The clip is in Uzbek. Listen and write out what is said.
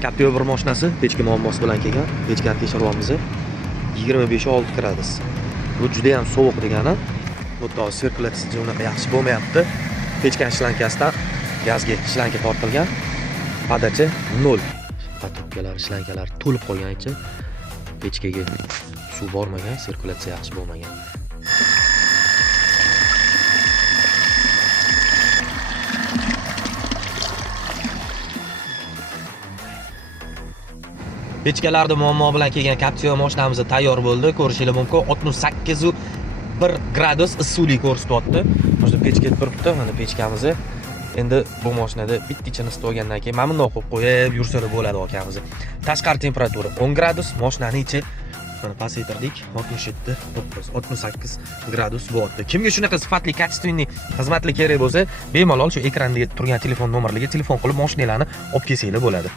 Captiva bir mashinasi pechka muammosi bilan kelgan. Pechkani tekshiryapmiz. 25-6 gradus. Bu juda ham sovuq degani. Bu sirkulyatsiya unaqa yaxshi bo'lmayapti. Pechkani shlankasidan gazga shlanka tortilgan. Podacha 0. Patokkalar, shlankalar to'lib qolganicha pechkaga suv bormagan, sirkulyatsiya yaxshi bo'lmagan. Pechkalarda muammo bilan kelgan Captiva mashinamiz tayyor bo'ldi. Ko'rishingiz mumkin. 68.1 gradus issuvlik ko'rsatyapti. Mana pechka turibdi. Mana pechkamiz. Endi bu mashinada bitta ichini isitib olgandan keyin mana bundoq qo'yib qo'yib yursa bo'ladi akamiz. Tashqari temperatura 10 gradus, mashinani ichi mana pasaytirdik. 67.9, 68 gradus bo'lyapti. Kimga shunaqa sifatli kачественный xizmatli kerak bo'lsa, bemalol shu ekranda turgan telefon nomerlariga telefon qilib mashinalarni olib kelsanglar bo'ladi.